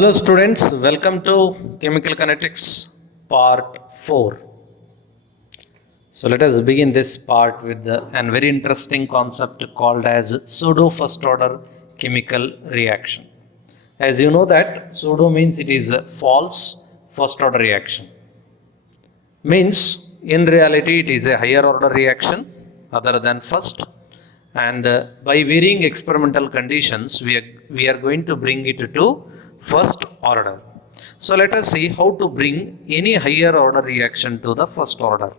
Hello students, welcome to Chemical Kinetics part 4. So let us begin this part with a very interesting concept called as pseudo first order chemical reaction. As you know that pseudo means it is a false first order reaction. Means in reality it is a higher order reaction other than first, and by varying experimental conditions we are going to bring it to first order. So let us see how to bring any higher order reaction to the first order.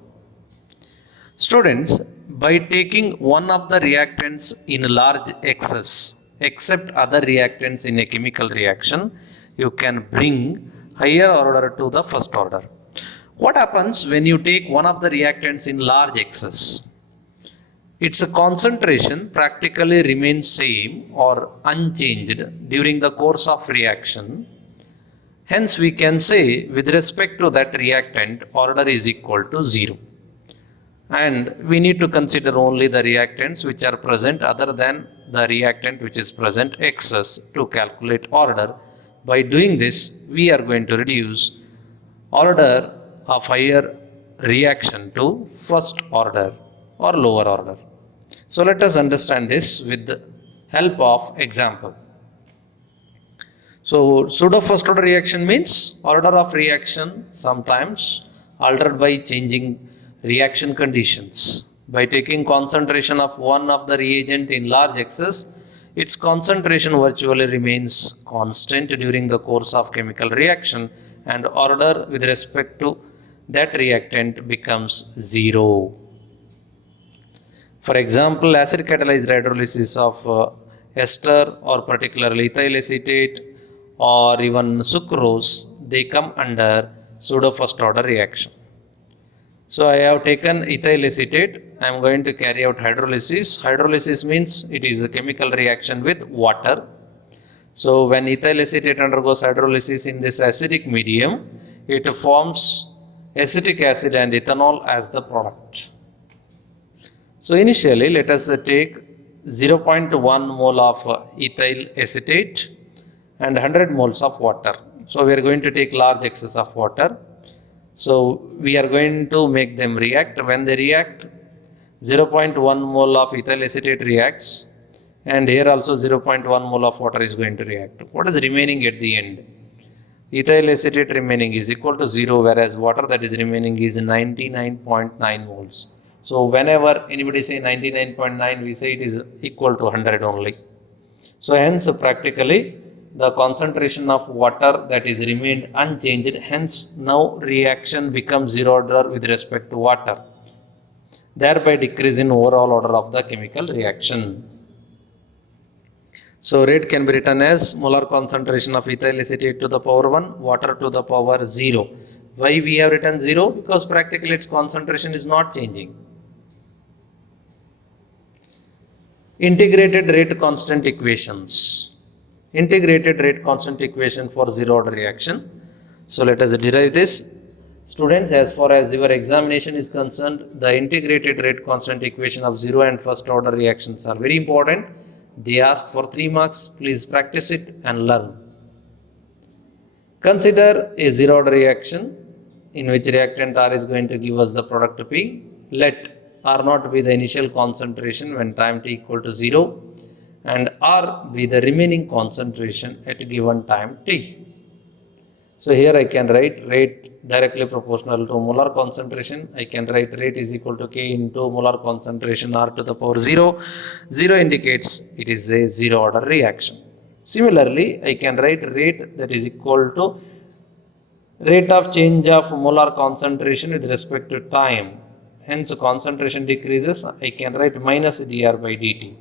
Students, by taking one of the reactants in large excess except other reactants in a chemical reaction, you can bring higher order to the first order. What happens when you take one of the reactants in large excess? Its concentration practically remains same or unchanged during the course of reaction. Hence, we can say with respect to that reactant, order is equal to 0. And we need to consider only the reactants which are present other than the reactant which is present excess to calculate order. By doing this, we are going to reduce order of higher reaction to first order or lower order. So let us understand this with the help of example. So pseudo first order reaction means order of reaction sometimes altered by changing reaction conditions. By taking concentration of one of the reagent in large excess, its concentration virtually remains constant during the course of chemical reaction, and order with respect to that reactant becomes 0. For example, acid catalyzed hydrolysis of ester or particularly ethyl acetate or even sucrose, they come under pseudo first order reaction. So I have taken ethyl acetate, I am going to carry out hydrolysis. Hydrolysis means it is a chemical reaction with water. So when ethyl acetate undergoes hydrolysis in this acidic medium, it forms acetic acid and ethanol as the product. So initially let us take 0.1 mole of ethyl acetate and 100 moles of water. So we are going to take large excess of water. So we are going to make them react. When they react, 0.1 mole of ethyl acetate reacts, and here also 0.1 mole of water is going to react. What is remaining at the end? Ethyl acetate remaining is equal to 0, whereas water that is remaining is 99.9 moles. So whenever anybody say 99.9, we say it is equal to 100 only. So hence practically the concentration of water that is remained unchanged, hence now reaction becomes 0 order with respect to water, thereby decrease in overall order of the chemical reaction. So rate can be written as molar concentration of ethyl acetate to the power 1, water to the power 0. Why we have written 0? Because practically its concentration is not changing. Integrated rate constant equations. Integrated rate constant equation for 0 order reaction. So let us derive this. Students, as far as your examination is concerned, the integrated rate constant equation of 0 and first order reactions are very important. They ask for 3 marks. Please practice it and learn. Consider a 0 order reaction in which reactant R is going to give us the product P. Let R naught be the initial concentration when time t equal to 0 and R be the remaining concentration at given time t. So here I can write rate directly proportional to molar concentration. I can write rate is equal to K into molar concentration R to the power 0. 0 indicates it is a 0 order reaction. Similarly, I can write rate that is equal to rate of change of molar concentration with respect to time. Hence concentration decreases. I can write minus dr by dt.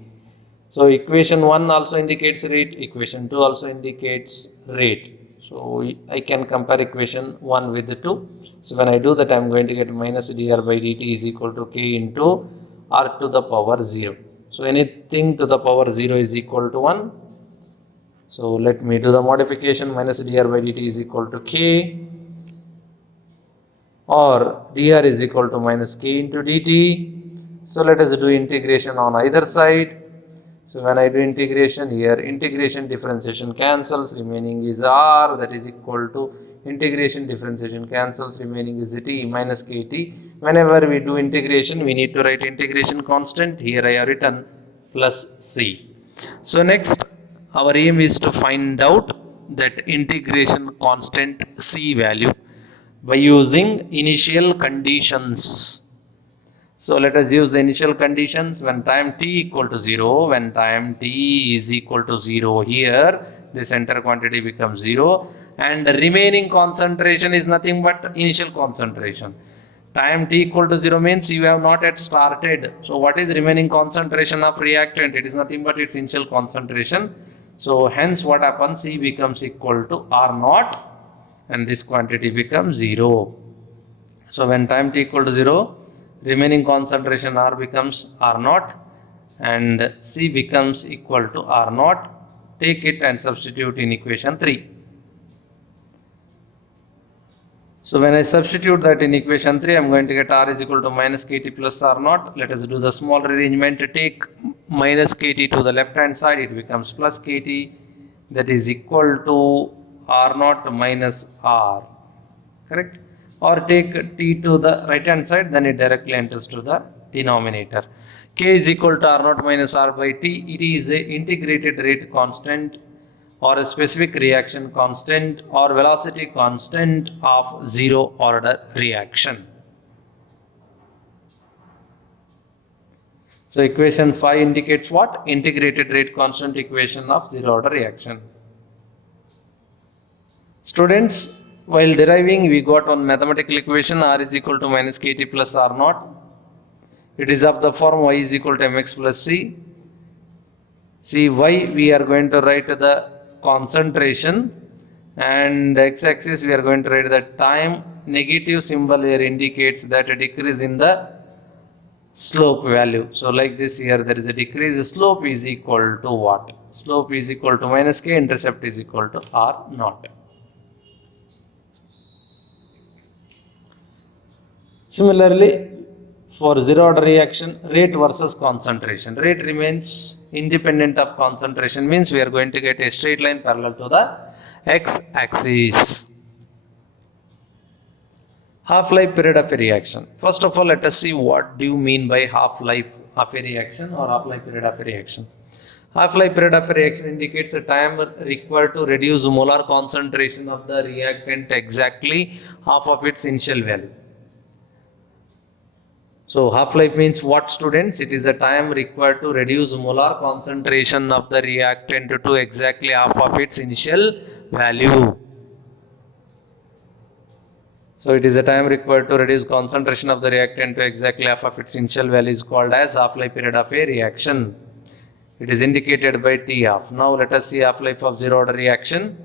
So equation 1 also indicates rate, equation 2 also indicates rate. So I can compare equation 1 with 2. So when I do that, I am going to get minus dr by dt is equal to K into R to the power 0. So anything to the power 0 is equal to 1. So let me do the modification. Minus dr by dt is equal to K, or dr is equal to minus K into dt. So let us do integration on either side. So when I do integration here, integration differentiation cancels, remaining is r, that is equal to integration differentiation cancels, remaining is t minus kt. Whenever we do integration, we need to write integration constant. Here I have written plus c. So next, our aim is to find out that integration constant c value by using initial conditions. So let us use the initial conditions. When time t equal to 0, when time t is equal to 0, here the center quantity becomes 0 and the remaining concentration is nothing but initial concentration. Time t equal to 0 means you have not yet started. So what is remaining concentration of reactant? It is nothing but its initial concentration. So hence what happens, C becomes equal to R naught and this quantity becomes 0. So when time t equal to 0, remaining concentration R becomes R naught and C becomes equal to R naught. Take it and substitute in equation 3. So when I substitute that in equation 3, I am going to get R is equal to minus Kt plus R naught. Let us do the small rearrangement. Take minus Kt to the left hand side, it becomes plus Kt, that is equal to R naught minus R, correct? Or take T to the right hand side, then it directly enters to the denominator. K is equal to R naught minus R by T. It is a integrated rate constant or a specific reaction constant or velocity constant of zero order reaction. So equation 5 indicates what? Integrated rate constant equation of zero order reaction. Students, while deriving, we got one mathematical equation, R is equal to minus Kt plus R naught. It is of the form y is equal to mx plus c. See, y we are going to write the concentration and x-axis we are going to write the time. Negative symbol here indicates that a decrease in the slope value. So like this, here there is a decrease. Slope is equal to what? Slope is equal to minus k, intercept is equal to R naught. Similarly, for zero order reaction, rate versus concentration. Rate remains independent of concentration, means we are going to get a straight line parallel to the x-axis. Half-life period of a reaction. First of all, let us see what do you mean by half-life of a reaction or half-life period of a reaction. Half-life period of a reaction indicates the time required to reduce molar concentration of the reactant exactly half of its initial value. So half-life means what, students? It is the time required to reduce molar concentration of the reactant to exactly half of its initial value. So it is the time required to reduce concentration of the reactant to exactly half of its initial value is called as half-life period of a reaction. It is indicated by T half. Now let us see half-life of zero order reaction.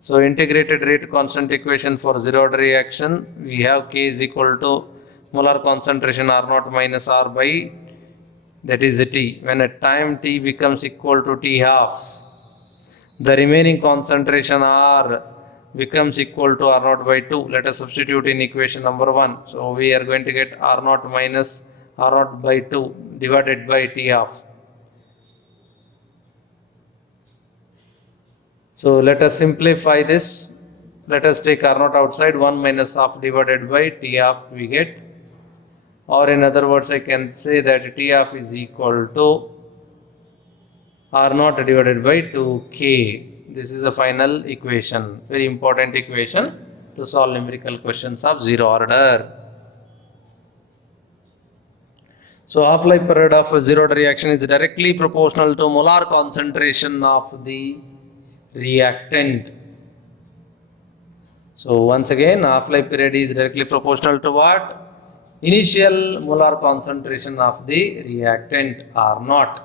So integrated rate constant equation for zero order reaction, we have K is equal to molar concentration R naught minus R by, that is the T. When at time T becomes equal to T half, the remaining concentration R becomes equal to R naught by 2. Let us substitute in equation number 1. So we are going to get R naught minus R naught by 2 divided by T half. So let us simplify this. Let us take R naught outside, 1 minus half divided by T half we get. Or in other words, I can say that T half is equal to R naught divided by 2K. This is a final equation, very important equation to solve numerical questions of zero order. So half-life period of a zero order reaction is directly proportional to molar concentration of the reactant. So once again, half-life period is directly proportional to what? Initial molar concentration of the reactant R naught.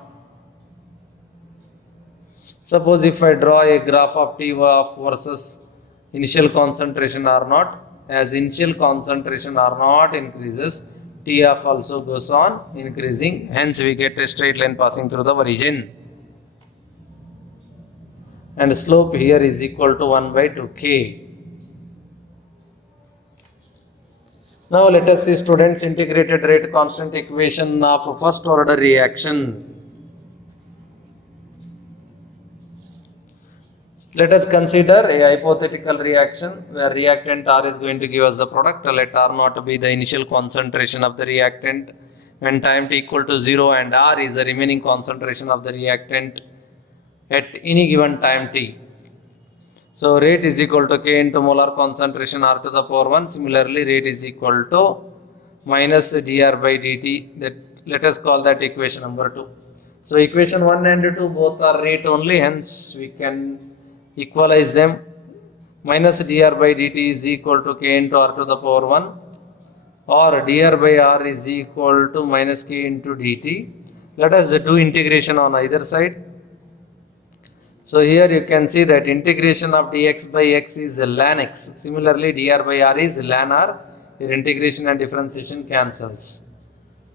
Suppose if I draw a graph of T half versus initial concentration R naught, as initial concentration R naught increases, T half also goes on increasing, hence we get a straight line passing through the origin. And slope here is equal to 1 by 2K. Now let us see, students, integrated rate constant equation of first order reaction. Let us consider a hypothetical reaction where reactant R is going to give us the product. Let R naught be the initial concentration of the reactant when time t equal to 0 and R is the remaining concentration of the reactant at any given time t. So rate is equal to K into molar concentration R to the power 1. Similarly, rate is equal to minus dr by dt. That let us call that equation number 2. So equation 1 and 2 both are rate only, hence we can equalize them. Minus dr by dt is equal to K into R to the power 1, or dr by R is equal to minus K into dt. Let us do integration on either side. So here you can see that integration of dx by x is ln x. Similarly, dr by r is ln r. Here integration and differentiation cancels.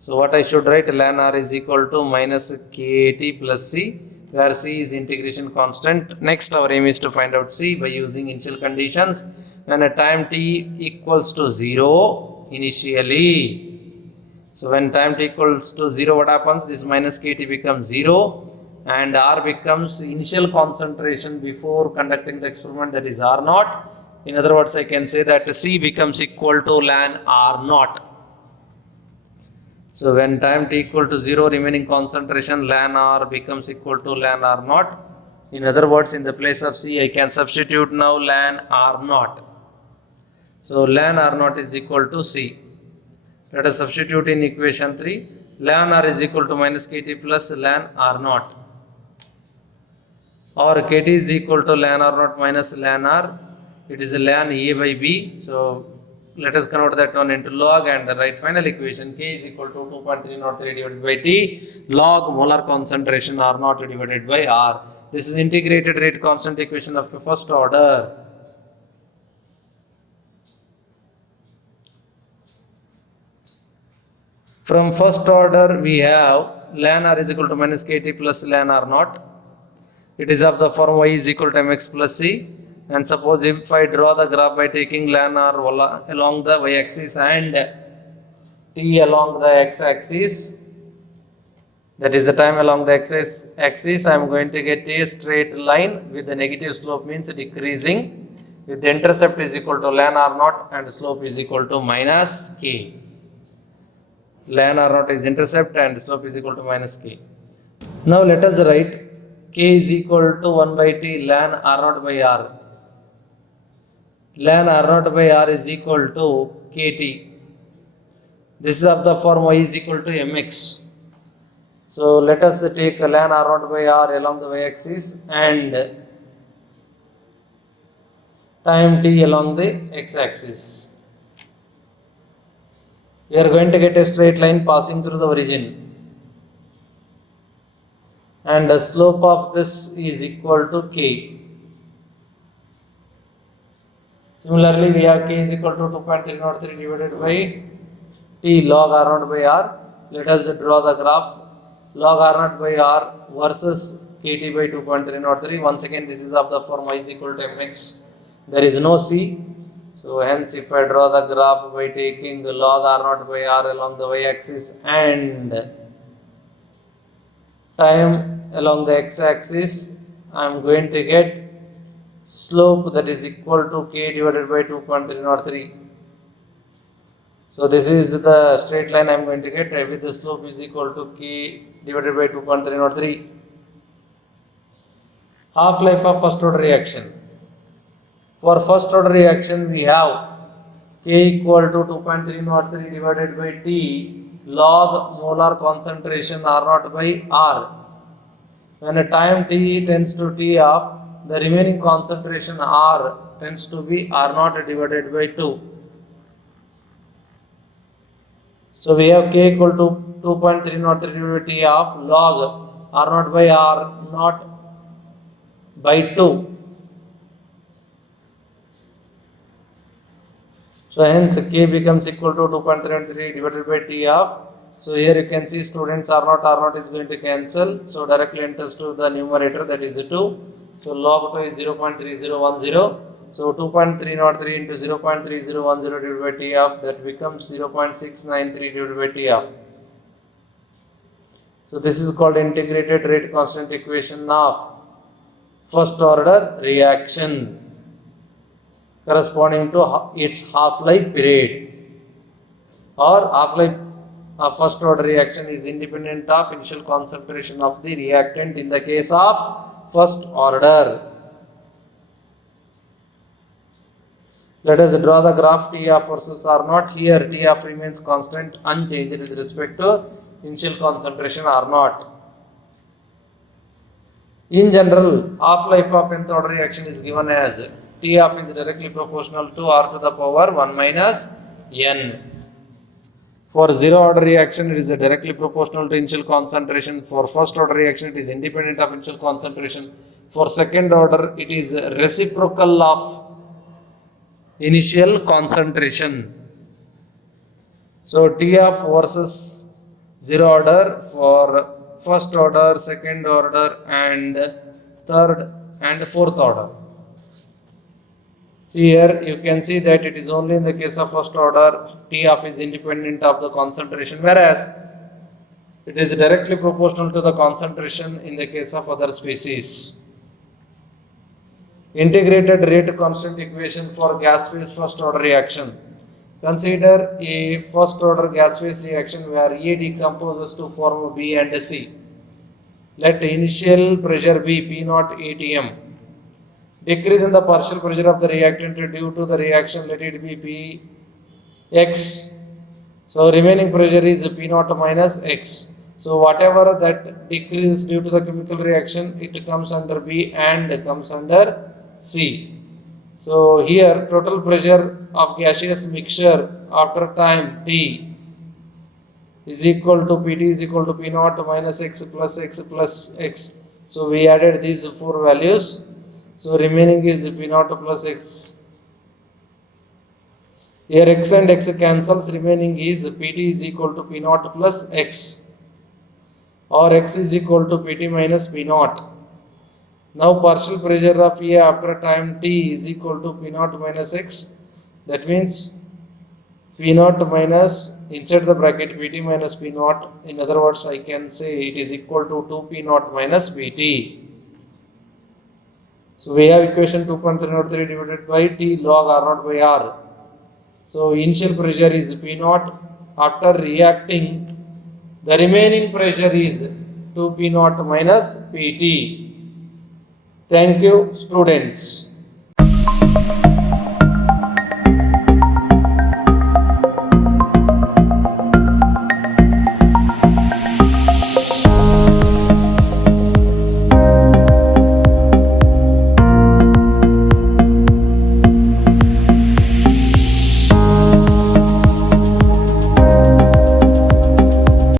So what I should write, ln r is equal to minus kat plus c, where c is integration constant. Next our aim is to find out c by using initial conditions. When a time t equals to 0 initially. So when time t equals to 0, what happens? This minus kt becomes 0. And R becomes initial concentration before conducting the experiment, that is R naught. In other words, I can say that C becomes equal to ln R naught. So when time t equal to 0, remaining concentration ln R becomes equal to ln R naught. In other words, in the place of C, I can substitute now ln R naught. So ln R naught is equal to C. Let us substitute in equation 3. Ln R is equal to minus kt plus ln R naught. Or kt is equal to ln R naught minus ln R. It is ln A by B. So let us convert that one into log and write final equation. K is equal to 2.303 divided by T log molar concentration R naught divided by R. This is integrated rate constant equation of the first order. From first order we have ln R is equal to minus kt plus ln R naught. It is of the form y is equal to mx plus c. And suppose if I draw the graph by taking ln R along the y-axis and t along the x-axis, that is the time along the x-axis, I am going to get a straight line with the negative slope, means decreasing, with the intercept is equal to ln R naught and slope is equal to minus k. Ln R naught is intercept and slope is equal to minus k. Now let us write k is equal to 1 by t ln R naught by R. Ln R naught by R is equal to kt. This is of the form y is equal to mx. So let us take ln R naught by R along the y-axis and time t along the x-axis. We are going to get a straight line passing through the origin. And the slope of this is equal to k. Similarly, we have k is equal to 2.303 divided by t log R naught by R. Let us draw the graph. Log R naught by R versus kt by 2.303. Once again, this is of the form y is equal to mx. There is no c. So hence, if I draw the graph by taking log R naught by R along the y-axis and time along the x-axis, I am going to get slope that is equal to k divided by 2.303. So this is the straight line I am going to get with the slope is equal to k divided by 2.303. Half-life of first order reaction. For first order reaction, we have k equal to 2.303 divided by t log molar concentration R naught by R. When a time t tends to t off, the remaining concentration R tends to be R naught divided by 2. So we have k equal to 2.303 divided by t of log R naught by R naught by 2. So hence k becomes equal to 2.303 divided by t of. So here you can see students R naught is going to cancel. So directly enters to the numerator, that is 2. So log 2 is 0.3010. So 2.303 into 0.3010 divided by t of, that becomes 0.693 divided by t of. So this is called integrated rate constant equation of first order reaction corresponding to its half-life period, or half-life of first order reaction is independent of initial concentration of the reactant in the case of first order. Let us draw the graph T of versus R naught. Here T of remains constant, unchanged with respect to initial concentration R naught. In general, half-life of nth order reaction is given as T of is directly proportional to R to the power 1 minus N. For zero order reaction, it is directly proportional to initial concentration. For first order reaction, it is independent of initial concentration. For second order, it is reciprocal of initial concentration. So T of versus zero order for first order, second order, and third and fourth order. See here, you can see that it is only in the case of first order T of is independent of the concentration, whereas it is directly proportional to the concentration in the case of other species. Integrated rate constant equation for gas phase first order reaction. Consider a first order gas phase reaction where A decomposes to form B and C. Let initial pressure be P0 atm. Decrease in the partial pressure of the reactant due to the reaction, let it be Px. So remaining pressure is P0 minus X. So whatever that decrease due to the chemical reaction, it comes under B and comes under C. So here total pressure of gaseous mixture after time T is equal to Pt is equal to P0 minus X plus X plus X. So we added these four values. So remaining is P0 plus X. Here X and X cancels, remaining is Pt is equal to P0 plus X, or X is equal to Pt minus P0. Now partial pressure of A after time T is equal to P0 minus X. That means P0 minus, inside the bracket, Pt minus P0. In other words, I can say it is equal to 2P0 minus Pt. So we have equation 2.303 divided by T log R0 by R. So initial pressure is P0. After reacting, the remaining pressure is 2P0 minus Pt. Thank you, students.